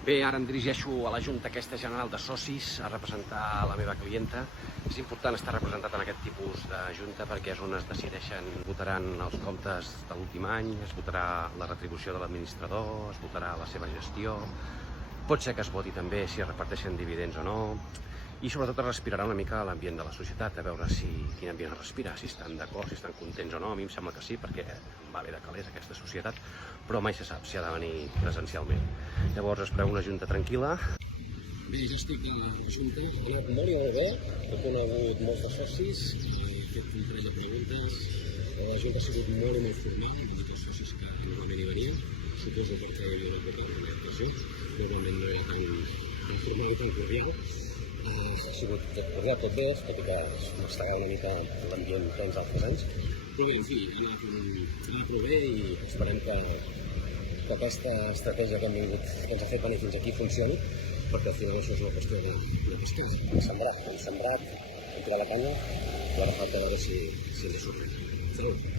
Bé, ara em dirigeixo a la Junta aquesta general de socis a representar la meva clienta. És important estar representat en aquest tipus de junta perquè és on es decideixen, votaran els comptes de l'últim any, es votarà la retribució de l'administrador, es votarà la seva gestió, pot ser que es voti també si es reparteixen dividends o no, i sobretot es respirarà una mica l'ambient de la societat, a veure quin ambient es respira, si estan d'acord, si estan contents o no. A mi em sembla que sí, perquè va bé de calés aquesta societat, però mai se sap si ha de venir presencialment. Llavors es preveu una junta tranquil·la. Bé, ja estic a la junta, ha anat molt i molt bé, he conegut molts de socis, he fet un parell de preguntes, la junta ha sigut molt i molt formal, han dit els socis que normalment hi venien, suposo perquè hi havia una copa, una ocasió, normalment no era tan formal i tan cordial. Ha sigut cordial tot bé, tot i que m'estagava una mica l'ambient tens altres anys, però bé, en fi, ha anat prou bé i esperem que aquesta estratègia que ens ha fet venir fins aquí funcioni, perquè al final això és una qüestió de pescar. Hem sembrat, hem tirat la canya i ara falta veure si ens hi surt bé. Salut!